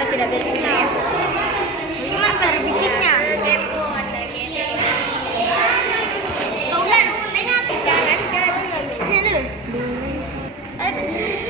kita tidak berguna. Gimana cara bikinnya? Kau harus ingat jangan ini dulu. Oke.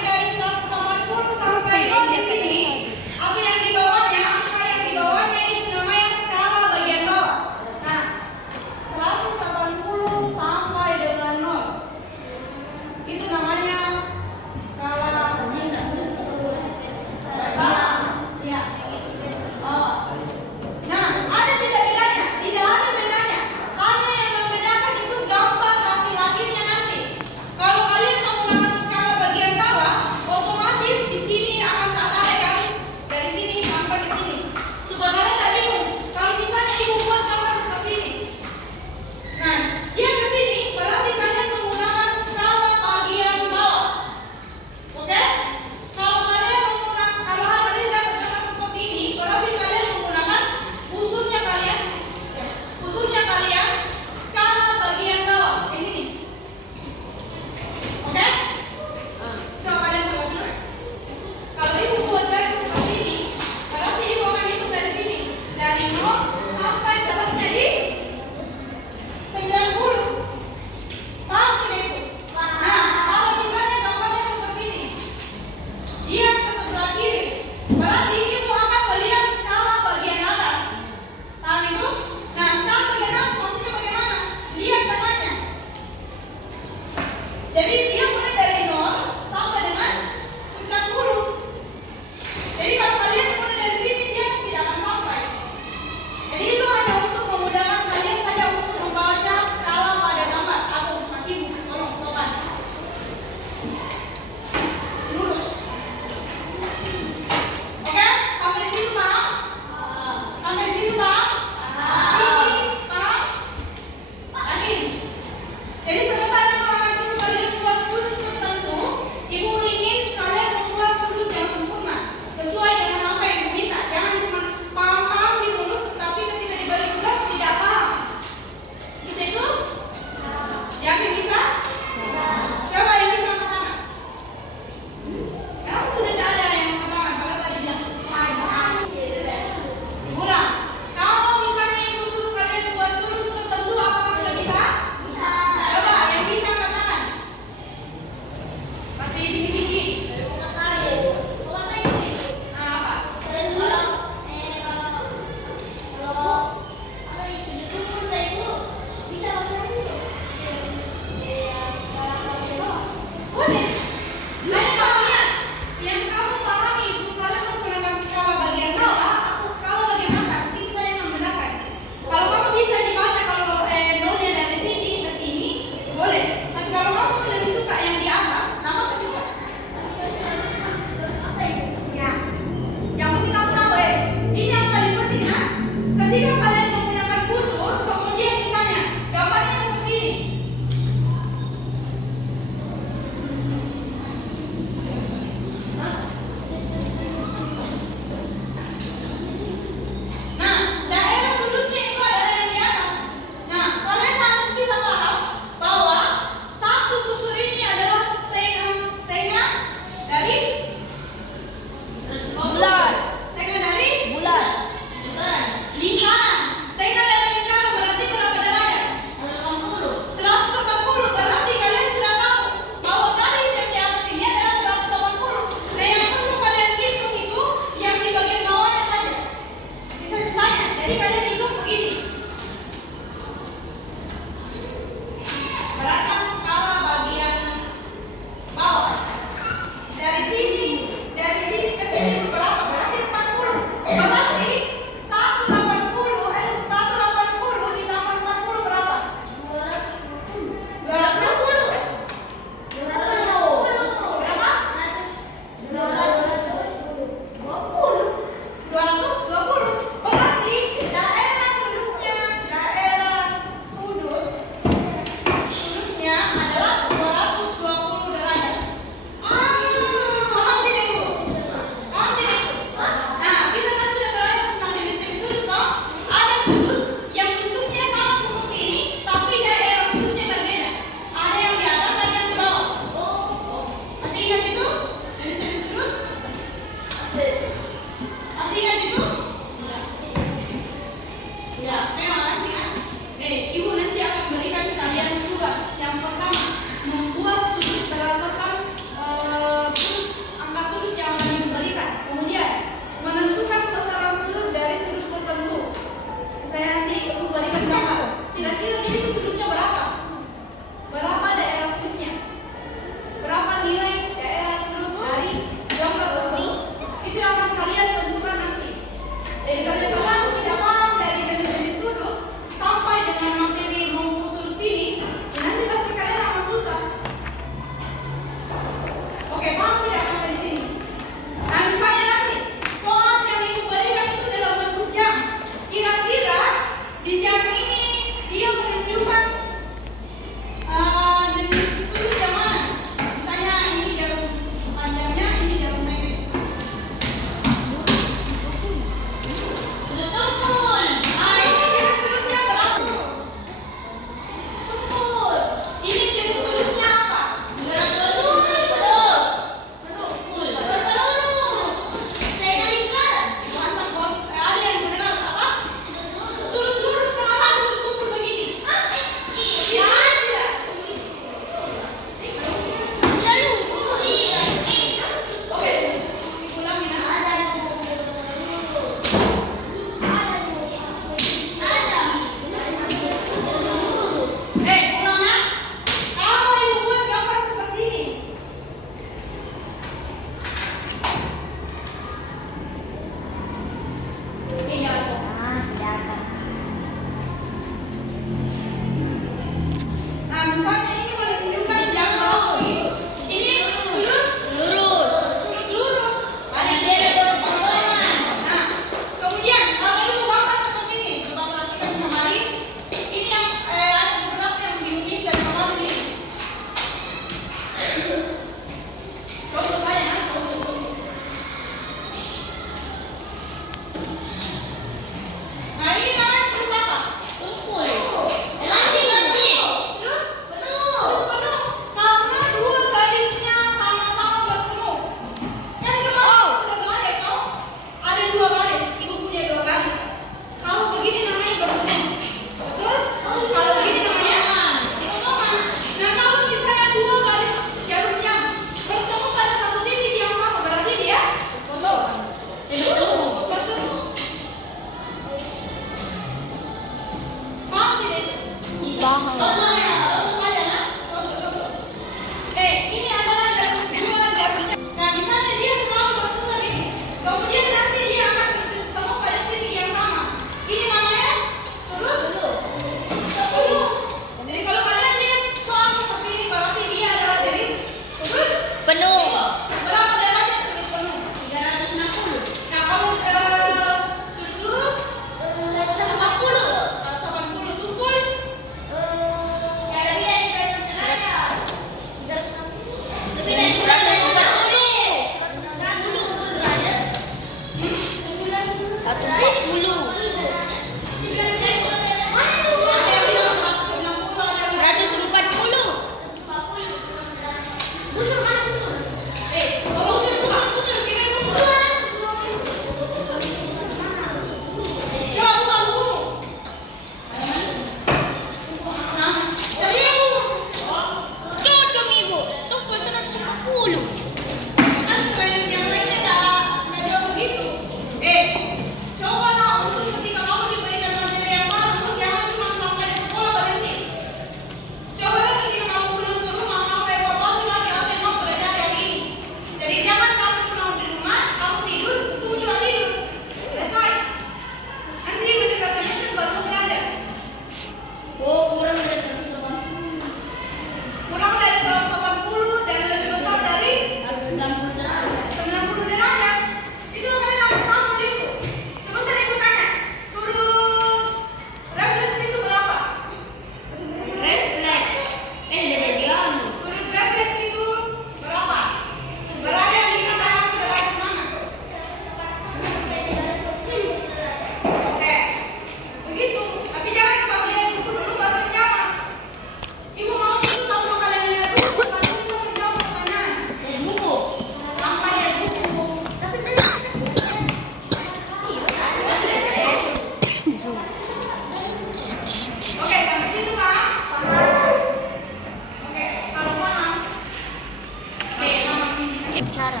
Cara.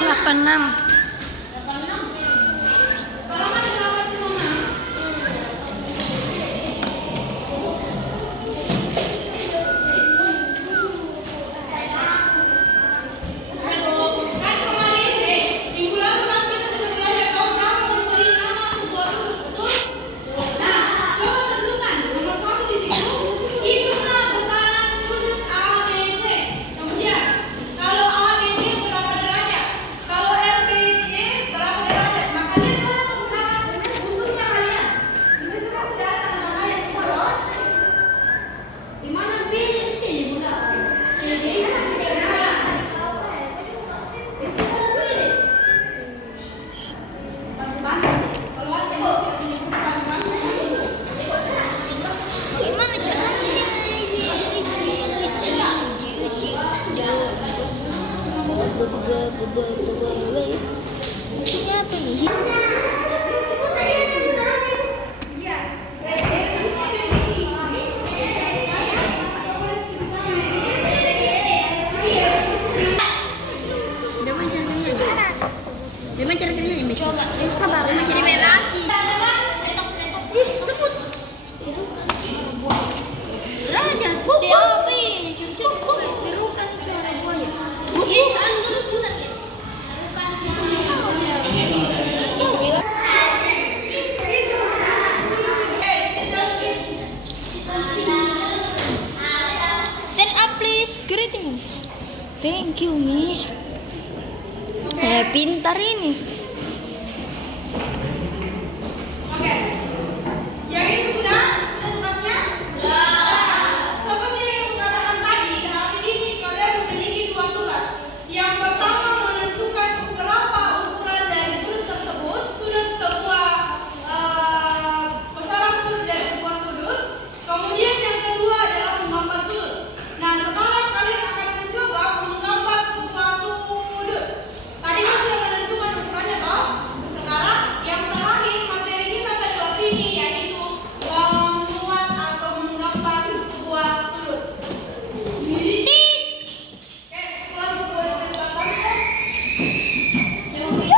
86. Gimana caranya? Maksudnya apa nih? Gimana cara kerjanya ini? Coba, Sabar. jadi meraki. Ih, sebut. Derajat. Dia apa ini? Cun-cun. Birukan suara buaya. Yes, terus bentar. Stand up please. Greetings. Thank you, Miss. Pintar ini. Yang itu sudah tempatnya. Seperti yang kukatakan tadi, hari ini kalian memiliki dua tugas. Yang pertama menentukan berapa ukuran dari sudut tersebut, sudut sebuah besaran sudut dari sebuah sudut. Kemudian yang kedua adalah menggambar sudut. Nah, sekarang kalian akan mencoba menggambar sebuah sudut. Tadi kan sudah menentukan ukurannya toh. Sekarang yang terakhir materi kita pada sini yaitu membuat atau menggambar sebuah sudut. Oke, sekarang boleh kesempatan. Bisa nangis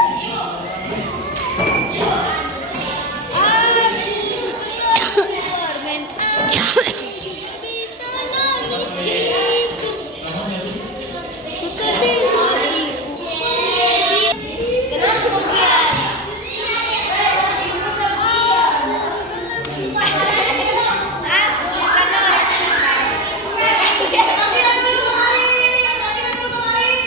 gitu. Kekasih hatiku pergi. Terus kemudian Latihan dulu kemarin.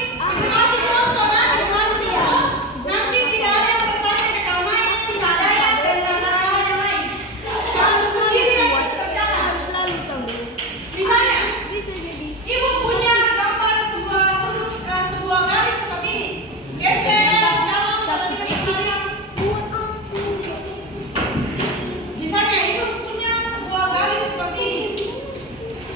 Masih penonton, nanti tidak ada yang bertanya ke kamu, tidak ada yang bertanya yang lain. Kamu sendiri yang kerjakan. selalu tahu. Misalnya, Bisa jadi. ibu punya gambar sebuah sudut, sebuah garis seperti ini. Geser, jalan, Sapu tiga kecil. kali. Misalnya, ibu punya sebuah garis seperti ini.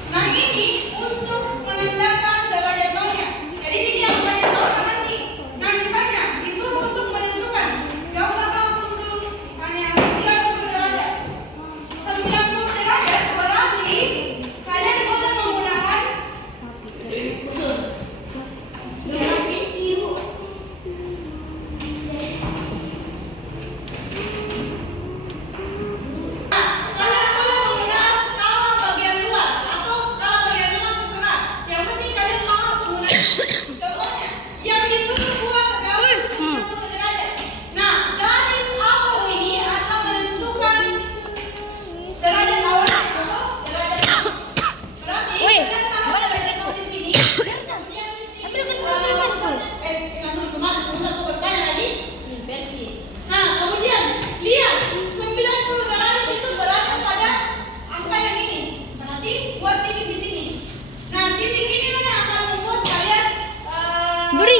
Nah, ini untuk menandakan derajat nolnya. Jadi ini yang paling bawah nanti. Nah, misalnya disuruh untuk menentukan gambarkan sudut misalnya 90 derajat. 90 derajat berarti kalian boleh menggunakan garis kecil. Kalian boleh menggunakan skala bagian luar atau skala bagian luar terserah. Yang penting kalian paham penggunaan. Contohnya, yang disuruh buat garis 90 derajat. Nah, garis awal ini adalah menentukan derajat awal atau derajat nol. Berarti Wih, kalian taruh derajat nol di sini. Kemudian di sini. Dengan nol kemana? Sebentar aku bertanya lagi. Inversi. Nah, kemudian lihat 90 derajat itu berada pada angka yang ini. Berarti buat titik di sini. Nah, titik ini yang akan membuat kalian Beri